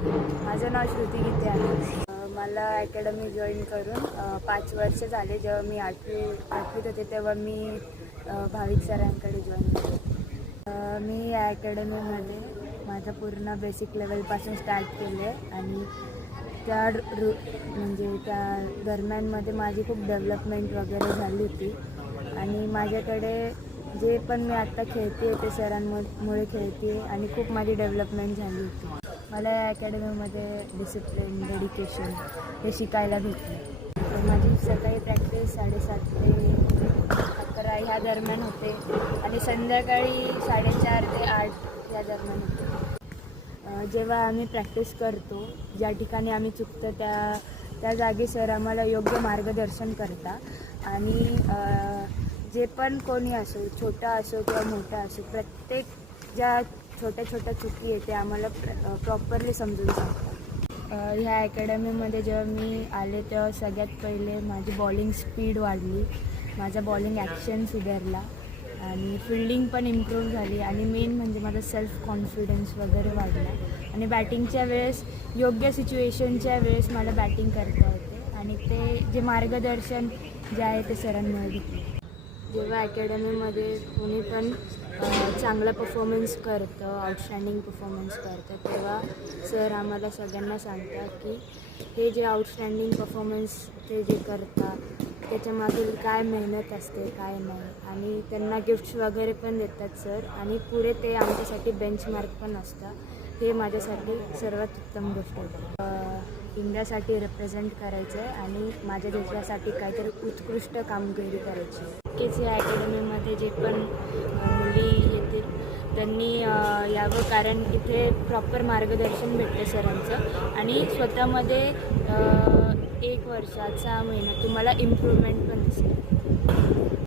माझं नाव श्रुती गीते आहे. मला अकॅडमी जॉईन करून 5 वर्ष झाले. जेव्हा मी आठवीत होते तेव्हा मी भाविक सरांकडे जॉईन केले. मी या अकॅडमीमध्ये माझं पूर्ण बेसिक लेवलपासून स्टार्ट केले आणि म्हणजे त्या दरम्यानमध्ये माझी खूप डेव्हलपमेंट वगैरे झाली होती आणि माझ्याकडे जे पण मी आत्ता खेळते ते सरांमुळे खेळते आणि खूप माझी डेव्हलपमेंट झाली होती. मला या अकॅडमीमध्ये डिसिप्लिन, डेडिकेशन हे शिकायला भेटलं. माझी सकाळी प्रॅक्टिस 7:30 ते 11 ह्या दरम्यान होते आणि संध्याकाळी 4:30 ते 8 या दरम्यान होते. जेव्हा आम्ही प्रॅक्टिस करतो, ज्या ठिकाणी आम्ही चुकतो त्या जागी सर आम्हाला योग्य मार्गदर्शन करतात आणि जे पण कोणी असो, छोटा असो किंवा मोठा असो, प्रत्येक ज्या छोट्या छोट्या चुकी आहे ते आम्हाला प्रॉपरली समजून सांगतात. ह्या अकॅडमीमध्ये जेव्हा मी आले तेव्हा सगळ्यात पहिले माझी बॉलिंग स्पीड वाढली, माझा बॉलिंग ॲक्शन सुधारला आणि फिल्डिंग पण इम्प्रूव्ह झाली आणि मेन म्हणजे माझा सेल्फ कॉन्फिडन्स वगैरे वाढला आणि बॅटिंगच्या वेळेस योग्य सिच्युएशनच्या वेळेस मला बॅटिंग करता येते आणि ते जे मार्गदर्शन जे आहे ते सरांमुळे घेतले. जेव्हा अकॅडमीमध्ये कोणी पण चांगला परफॉर्मन्स करतं, आउटस्टँडिंग परफॉर्मन्स करतं, तेव्हा सर आम्हाला सगळ्यांना सांगतात की हे जे आउटस्टँडिंग परफॉर्मन्स ते जे करतात त्याच्यामागील काय मेहनत असते काय नाही आणि त्यांना गिफ्ट्स वगैरे पण देतात सर आणि पुढे ते आमच्यासाठी बेंचमार्क पण असतं. हे माझ्यासाठी सर्वात उत्तम गोष्ट होती. इंडियासाठी रिप्रेझेंट करायचं आहे आणि माझ्या देशासाठी काहीतरी उत्कृष्ट कामगिरी करायची. नक्कीच या अकॅडमीमध्ये जे पण मुली येतील त्यांनी यावं, कारण इथे प्रॉपर मार्गदर्शन भेटतं सरांचं आणि स्वतःमध्ये 1 वर्षात 6 महिन्यात तुम्हाला इम्प्रूव्हमेंट पण दिसेल.